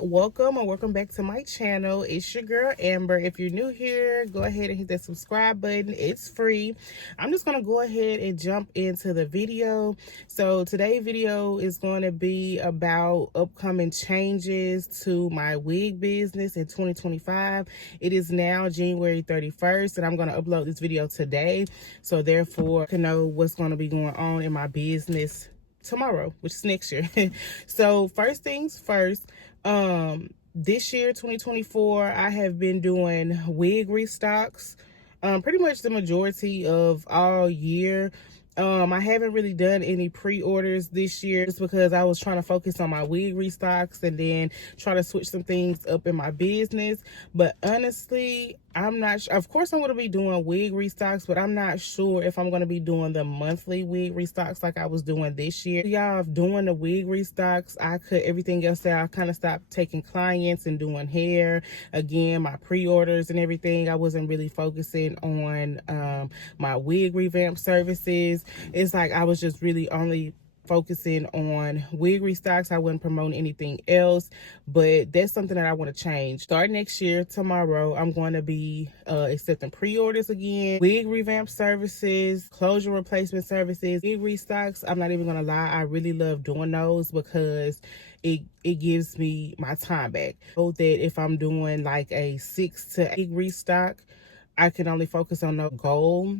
welcome or welcome back to my channel. It's your girl Amber. If you're new here, go ahead and hit that subscribe button. It's free. I'm just gonna go ahead and jump into the video. So today's video is going to be about upcoming changes to my wig business in 2025. It is now January 31st and I'm going to upload this video today, so therefore I can know what's going to be going on in my business tomorrow, which is next year. So first things first, this year 2024 I have been doing wig restocks pretty much the majority of all year. I haven't really done any pre-orders this year just because I was trying to focus on my wig restocks and then try to switch some things up in my business. But honestly, I'm not sure. Of course, I'm going to be doing wig restocks, but I'm not sure if I'm going to be doing the monthly wig restocks like I was doing this year. Y'all, doing the wig restocks, I cut everything else out. I kind of stopped taking clients and doing hair. Again, my pre-orders and everything, I wasn't really focusing on my wig revamp services. It's like I was just really only focusing on wig restocks. I wasn't promoting anything else, but that's something that I want to change. Start next year, tomorrow, I'm going to be accepting pre-orders again, wig revamp services, closure replacement services, wig restocks. I'm not even going to lie, I really love doing those because it gives me my time back. So that if I'm doing like a 6 to 8 restock, I can only focus on the goal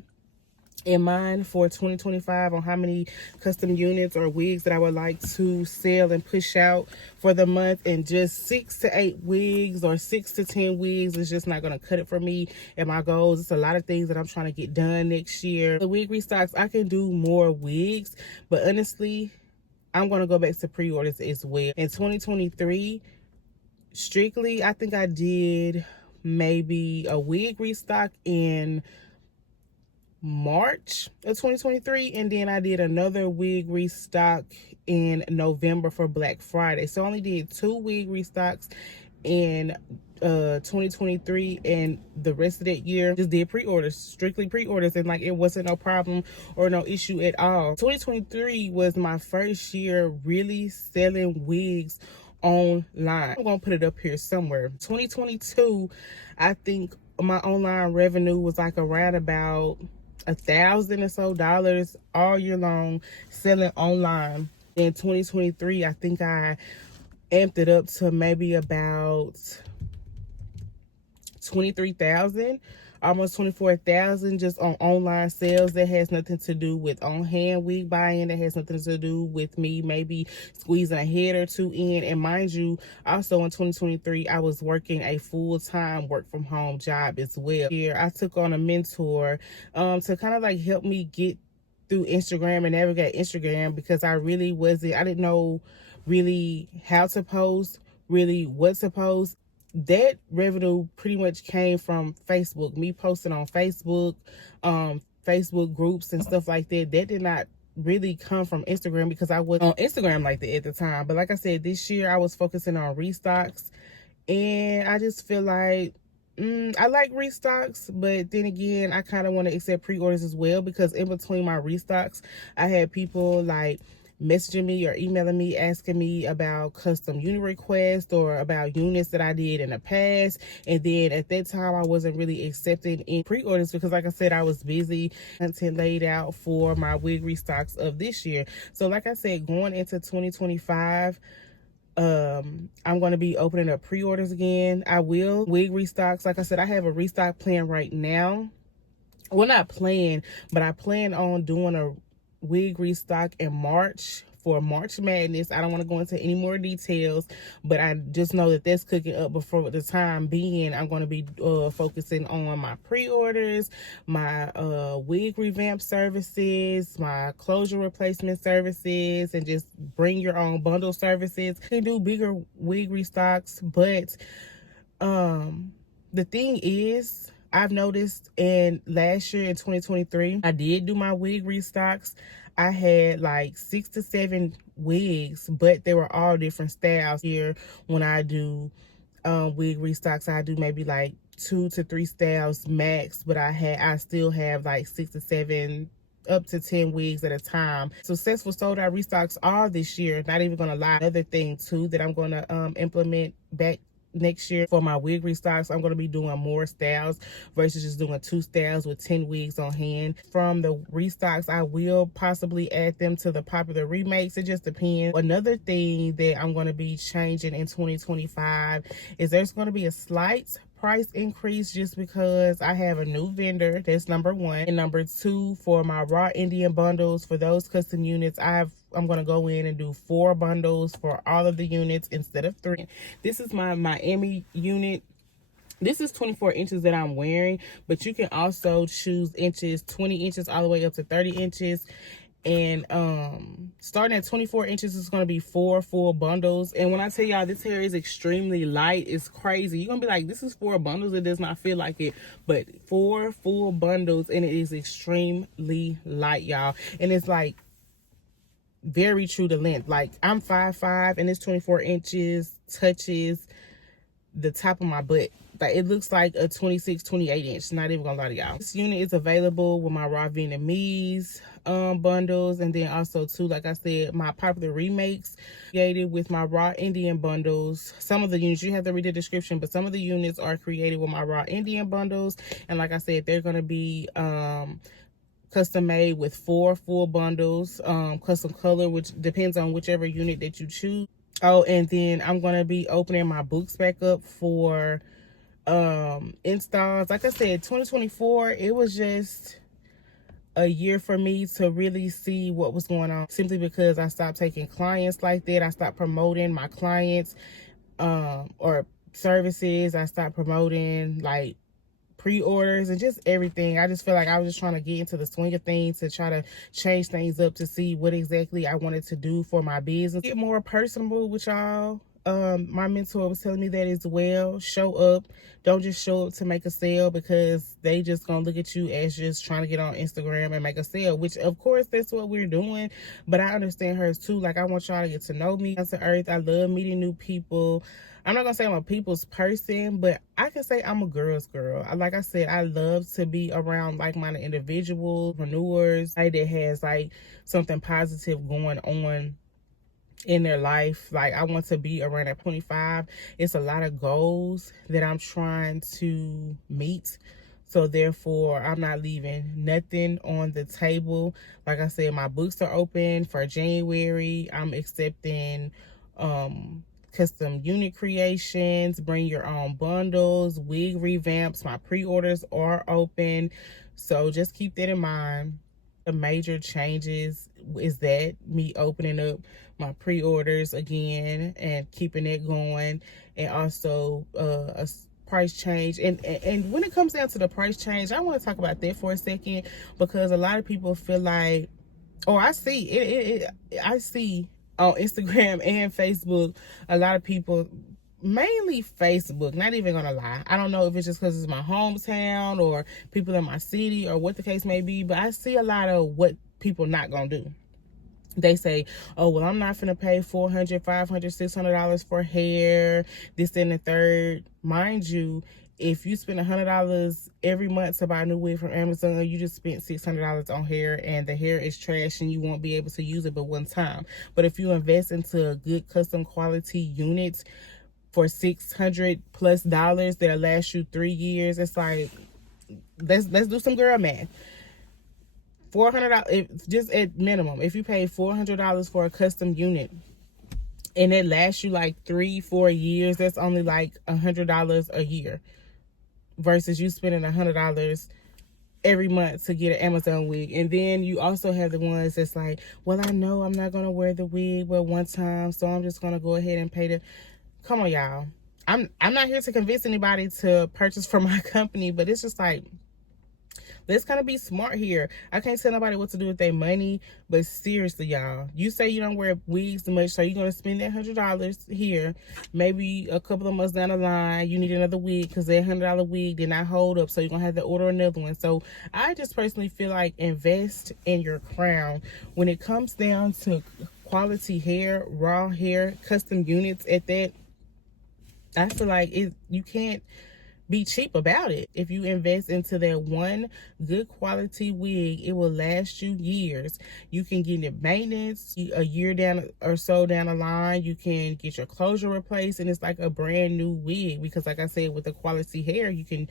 in mind for 2025 on how many custom units or wigs that I would like to sell and push out for the month. And just 6 to 8 wigs or 6 to 10 wigs is just not going to cut it for me and my goals. It's a lot of things that I'm trying to get done next year. The wig restocks, I can do more wigs, but honestly, I'm going to go back to pre-orders as well. In 2023, strictly, I think I did maybe a wig restock in March of 2023, and then I did another wig restock in November for Black Friday. So I only did 2 wig restocks in 2023, and the rest of that year just did pre-orders, strictly pre-orders, and like it wasn't no problem or no issue at all. 2023 was my first year really selling wigs online. I'm gonna put it up here somewhere. 2022, I think my online revenue was like around about $1,000 or so all year long selling online. In 2023, I think I amped it up to maybe about 23,000, almost 24,000 just on online sales. That has nothing to do with on-hand wig buying. That has nothing to do with me maybe squeezing a head or two in. And mind you, also in 2023, I was working a full-time work-from-home job as well. Here, I took on a mentor to kind of like help me get through Instagram and navigate Instagram, because I didn't know really how to post, really what to post. That revenue pretty much came from Facebook, me posting on Facebook, Facebook groups and stuff like that. That did not really come from Instagram because I was on Instagram like that at the time. But like I said, this year I was focusing on restocks, and I just feel like I like restocks, but then again, I kind of want to accept pre-orders as well, because in between my restocks, I had people like messaging me or emailing me asking me about custom unit requests or about units that I did in the past. And then at that time, I wasn't really accepting any pre-orders because, like I said, I was busy. Content laid out for my wig restocks of this year. So like I said, going into 2025, I'm going to be opening up pre-orders again. I will wig restocks. Like I said, I have a restock plan right now. Well, not plan, but I plan on doing a wig restock in March for March Madness. I don't want to go into any more details, but I just know that that's cooking up. But for the time being, I'm going to be focusing on my pre-orders, my wig revamp services, my closure replacement services, and just bring your own bundle services. You can do bigger wig restocks, but the thing is, I've noticed in last year in 2023, I did do my wig restocks. I had like 6 to 7 wigs, but they were all different styles. Here, when I do wig restocks, I do maybe like 2 to 3 styles max, but I still have like 6 to 7 up to 10 wigs at a time. Successful sold out restocks all this year. Not even gonna lie. Another thing too that I'm gonna implement back next year for my wig restocks, I'm going to be doing more styles versus just doing 2 styles with 10 wigs on hand. From the restocks, I will possibly add them to the popular remakes. It just depends. Another thing that I'm going to be changing in 2025 is there's going to be a slight price increase just because I have a new vendor. That's number one. And number two, for my raw Indian bundles, for those custom units, I'm going to go in and do 4 bundles for all of the units instead of 3. This is my Miami unit. This is 24 inches that I'm wearing, but you can also choose inches, 20 inches all the way up to 30 inches. And starting at 24 inches is going to be 4 full bundles. And when I tell y'all this hair is extremely light, it's crazy. You're going to be like, this is 4 bundles. It does not feel like it. But 4 full bundles, and it is extremely light, y'all. And it's like very true to length. Like, I'm 5'5", and this 24 inches touches the top of my butt. Like, it looks like a 26, 28 inch. Not even gonna lie to y'all. This unit is available with my raw Vietnamese bundles, and then also too, like I said, my popular remakes created with my raw Indian bundles. Some of the units, you have to read the description, but some of the units are created with my raw Indian bundles, and like I said, they're gonna be custom made with 4 full bundles, custom color, which depends on whichever unit that you choose. Oh, and then I'm going to be opening my books back up for installs. Like I said, 2024, it was just a year for me to really see what was going on, simply because I stopped taking clients like that. I stopped promoting my clients or services. I stopped promoting like pre-orders and just everything. I just feel like I was just trying to get into the swing of things to try to change things up to see what exactly I wanted to do for my business. Get more personable with y'all. My mentor was telling me that as well. Show up. Don't just show up to make a sale, because they just gonna look at you as just trying to get on Instagram and make a sale, which of course that's what we're doing. But I understand hers too. Like, I want y'all to get to know me down to earth. I love meeting new people. I'm not gonna say I'm a people's person, but I can say I'm a girl's girl. Like I said, I love to be around like-minded individuals, entrepreneurs, like that has like something positive going on in their life. Like, I want to be around at 25. It's a lot of goals that I'm trying to meet. So therefore, I'm not leaving nothing on the table. Like I said, my books are open for January. I'm accepting custom unit creations, bring your own bundles, wig revamps. My pre-orders are open. So just keep that in mind. The major changes is that me opening up my pre-orders again and keeping it going, and also a price change. And when it comes down to the price change, I want to talk about that for a second, because a lot of people feel like, oh, I see it, I see on Instagram and Facebook, a lot of people, mainly Facebook, not even gonna lie. I don't know if it's just because it's my hometown or people in my city or what the case may be, but I see a lot of what people not gonna do. They say, oh, well, I'm not finna pay $400, $500, $600 for hair, this and the third. Mind you, if you spend $100 every month to buy a new wig from Amazon, you just spent $600 on hair, and the hair is trash and you won't be able to use it but one time. But if you invest into a good custom quality unit for $600+ that'll last you 3 years, it's like, let's do some girl math. $400, just at minimum, if you pay $400 for a custom unit and it lasts you like 3-4 years, that's only like $100 a year, versus you spending $100 every month to get an Amazon wig. And then you also have the ones that's like, well, I know I'm not gonna wear the wig but one time, so I'm just gonna go ahead and pay the. Come on, y'all. I'm not here to convince anybody to purchase from my company, but it's just like, let's kind of be smart here. I can't tell nobody what to do with their money, but seriously, y'all, you say you don't wear wigs much, so you're going to spend that $100 here. Maybe a couple of months down the line, you need another wig because that $100 wig did not hold up, so you're going to have to order another one. So I just personally feel like invest in your crown. When it comes down to quality hair, raw hair, custom units at that, I feel like you can't be cheap about it. If you invest into that one good quality wig, it will last you years. You can get it maintenance a year down or so down the line. You can get your closure replaced, and it's like a brand new wig, because like I said, with the quality hair, you can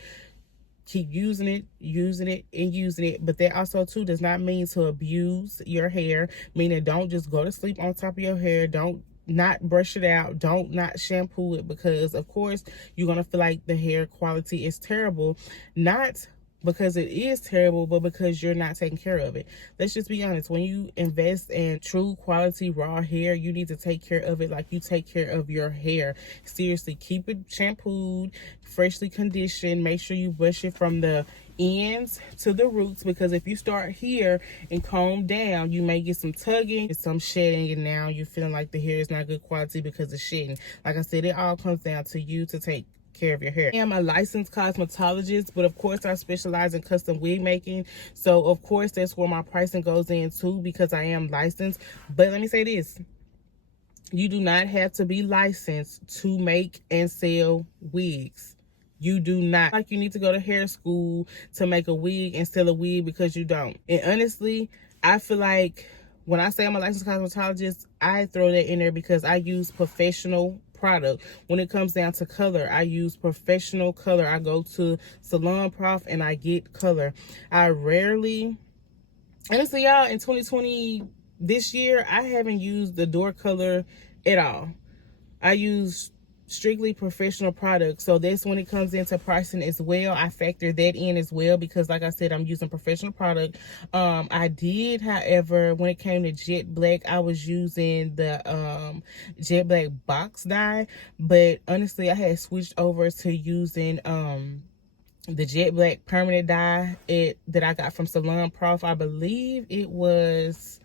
keep using it, and using it. But that also too does not mean to abuse your hair, meaning don't just go to sleep on top of your hair. Don't not brush it out. Don't not shampoo it, because of course you're gonna feel like the hair quality is terrible, not because it is terrible, but because you're not taking care of it. Let's just be honest. When you invest in true quality raw hair, you need to take care of it like you take care of your hair. Seriously, keep it shampooed, freshly conditioned. Make sure you brush it from the ends to the roots, because if you start here and comb down, you may get some tugging, some shedding, and now you're feeling like the hair is not good quality because it's shedding. Like I said, it all comes down to you to take care of your hair. I am a licensed cosmetologist, but of course I specialize in custom wig making, so of course that's where my pricing goes in too, because I am licensed. But let me say this: you do not have to be licensed to make and sell wigs. You do not. Like, you need to go to hair school to make a wig and sell a wig, because you don't. And honestly, I feel like when I say I'm a licensed cosmetologist, I throw that in there because I use professional product. When it comes down to color, I use professional color. I go to Salon Prof and I get color. I rarely, honestly y'all, in 2020, this year, I haven't used the door color at all. I use strictly professional products. So that's when it comes into pricing as well. I factor that in as well, because like I said, I'm using professional product. I did, however, when it came to jet black, I was using the jet black box dye, but honestly I had switched over to using the jet black permanent dye that I got from Salon Prof. I believe it was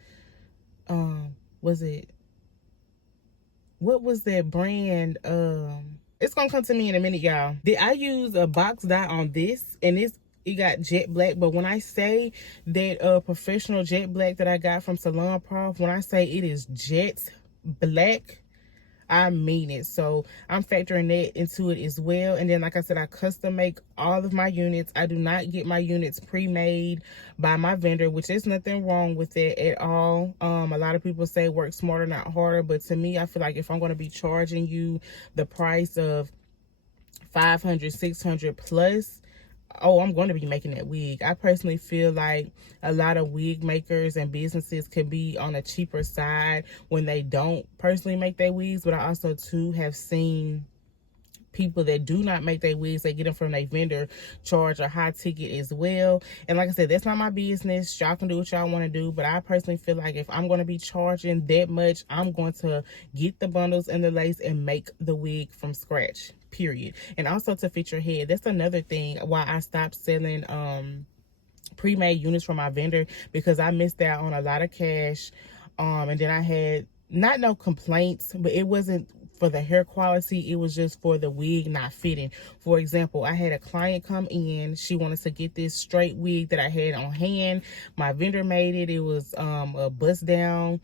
it, what was that brand? It's gonna come to me in a minute, y'all. Did I use a box dye on this? And it got jet black. But when I say that professional jet black that I got from Salon Prof, when I say it is jet black, I mean it. So I'm factoring that into it as well. And then, like I said, I custom make all of my units. I do not get my units pre-made by my vendor, which is nothing wrong with it at all. A lot of people say work smarter, not harder. But to me, I feel like if I'm going to be charging you the price of $500, $600 plus, oh, I'm going to be making that wig. I personally feel like a lot of wig makers and businesses can be on a cheaper side when they don't personally make their wigs. But I also too have seen people that do not make their wigs, they get them from their vendor, charge a high ticket as well. And like I said, that's not my business. Y'all can do what y'all want to do, but I personally feel like if I'm going to be charging that much, I'm going to get the bundles and the lace and make the wig from scratch, period. And also to fit your head. That's another thing why I stopped selling pre-made units from my vendor, because I missed out on a lot of cash. And then I had no complaints, but it wasn't for the hair quality, it was just for the wig not fitting. For example, I had a client come in. She wanted to get this straight wig that I had on hand. My vendor made it. It was a bust down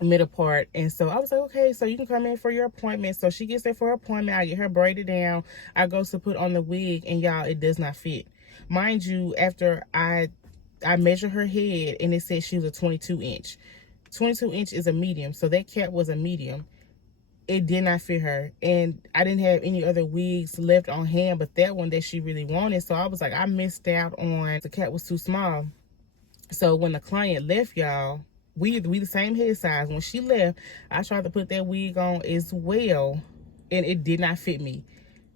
middle part, and so I was like, okay, so you can come in for your appointment. So she gets there for her appointment. I get her braided down. I go to put on the wig, and y'all, it does not fit. Mind you, after I measured her head, and it said she was a 22 inch. 22 inch is a medium, so that cap was a medium. It did not fit her, and I didn't have any other wigs left on hand but that one that she really wanted. So I was like, I missed out on, the cap was too small. So when the client left, y'all, we the same head size. When she left, I tried to put that wig on as well, and it did not fit me.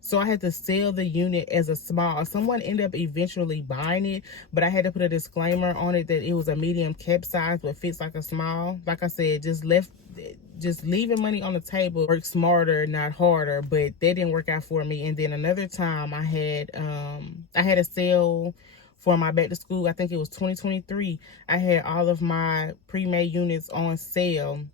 So I had to sell the unit as a small. Someone ended up eventually buying it, but I had to put a disclaimer on it that it was a medium cap size but fits like a small. Like I said, just leaving money on the table. Work smarter, not harder. But that didn't work out for me. And then another time I had a sale for my back to school. I think it was 2023. I had all of my pre-made units on sale,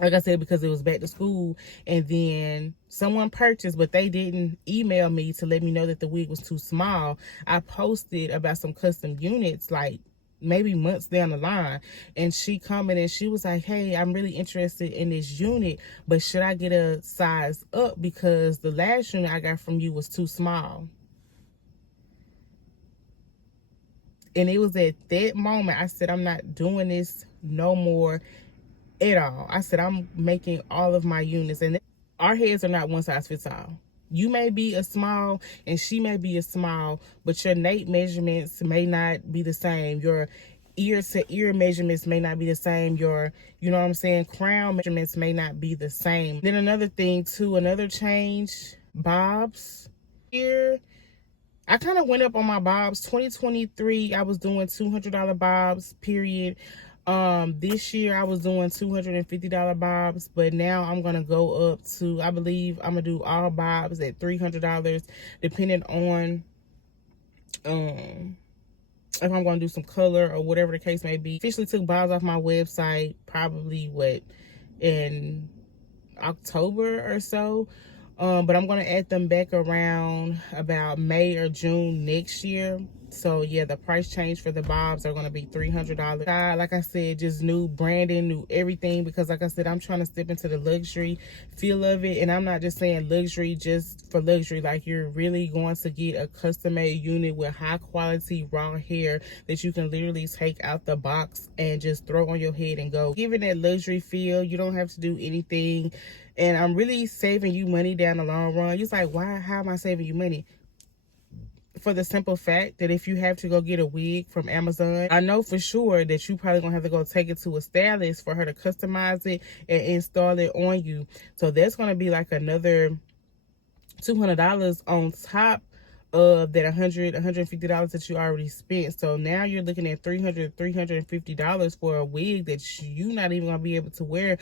like I said, because it was back to school. And then someone purchased, but they didn't email me to let me know that the wig was too small. I posted about some custom units like maybe months down the line, and she commented, she was like, hey, I'm really interested in this unit, but should I get a size up because the last unit I got from you was too small? And it was at that moment I said, I'm not doing this no more at all. I said, I'm making all of my units, and our heads are not one size fits all. You may be a small and she may be a small, but your nape measurements may not be the same. Your ear to ear measurements may not be the same. Your, you know what I'm saying, crown measurements may not be the same. Then another thing too, another change, bobs. Here, I kind of went up on my bobs. 2023, I was doing $200 bobs, period. This year I was doing $250 bobs, but now I'm gonna go up to, I believe I'm gonna do all bobs at $300, depending on if I'm gonna do some color or whatever the case may be. Officially took bobs off my website probably in October or so. But I'm gonna add them back around about May or June next year. So yeah, the price change for the bobs are gonna be $300. Like I said, just new branding, new everything, because like I said, I'm trying to step into the luxury feel of it. And I'm not just saying luxury just for luxury. Like, you're really going to get a custom made unit with high quality raw hair that you can literally take out the box and just throw on your head and go. Giving that luxury feel, you don't have to do anything. And I'm really saving you money down the long run. You're like, why? How am I saving you money? For the simple fact that if you have to go get a wig from Amazon, I know for sure that you probably gonna have to go take it to a stylist for her to customize it and install it on you. So that's gonna be like another $200 on top of that $150 that you already spent. So now you're looking at $350 for a wig that you're not even gonna be able to wear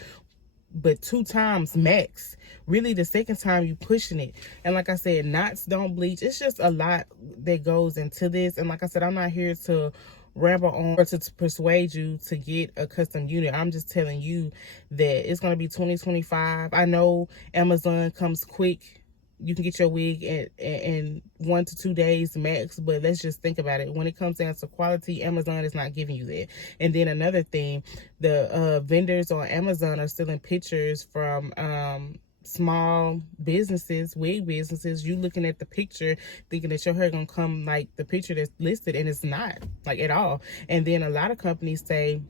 but 2 times max. Really, the second time you pushing it. And like I said, knots don't bleach. It's just a lot that goes into this. And like I said, I'm not here to ramble on or to persuade you to get a custom unit. I'm just telling you that it's going to be 2025. I know Amazon comes quick. You can get your wig in 1 to 2 days max, but let's just think about it. When it comes down to quality, Amazon is not giving you that. And then another thing, the vendors on Amazon are stealing pictures from small businesses, wig businesses. You looking at the picture thinking that your hair gonna come like the picture that's listed, and it's not, like, at all. And then a lot of companies say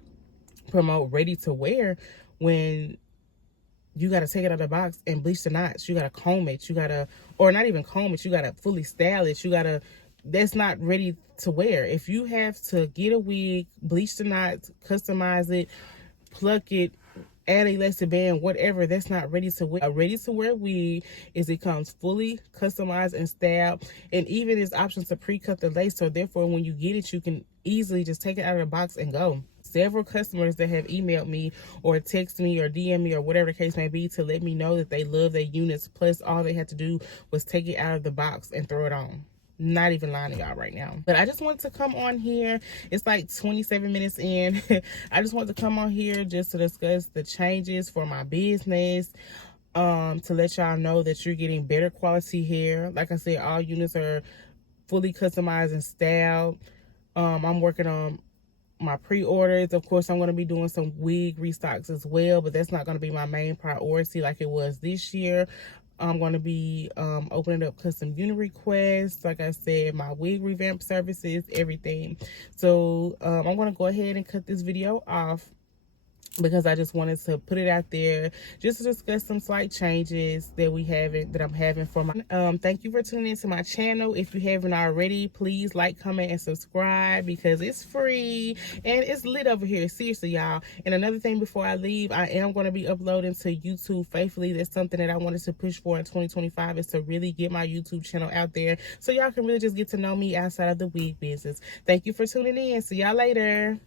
promote ready to wear when you got to take it out of the box and bleach the knots. You got to comb it. You got to, or not even comb it, you got to fully style it. You got to, that's not ready to wear. If you have to get a wig, bleach the knots, customize it, pluck it, add a elastic band, whatever, that's not ready to wear. A ready to wear wig is it comes fully customized and styled, and even there's options to pre-cut the lace. So therefore, when you get it, you can easily just take it out of the box and go. Several customers that have emailed me or text me or DM me or whatever the case may be to let me know that they love their units. Plus, all they had to do was take it out of the box and throw it on. Not even lying to y'all right now. But I just wanted to come on here. It's like 27 minutes in. I just wanted to come on here just to discuss the changes for my business. To let y'all know that you're getting better quality hair. Like I said, all units are fully customized and styled. I'm working on my pre-orders. Of course, I'm going to be doing some wig restocks as well, but that's not going to be my main priority like it was this year. I'm going to be opening up custom unit requests, like I said, my wig revamp services, everything. So I'm going to go ahead and cut this video off, because I just wanted to put it out there just to discuss some slight changes that I'm having for my thank you for tuning into my channel. If you haven't already, please like, comment, and subscribe, because it's free and it's lit over here, seriously, y'all. And another thing before I leave, I am going to be uploading to YouTube faithfully. That's something that I wanted to push for in 2025, is to really get my YouTube channel out there so y'all can really just get to know me outside of the wig business. Thank you for tuning in. See y'all later.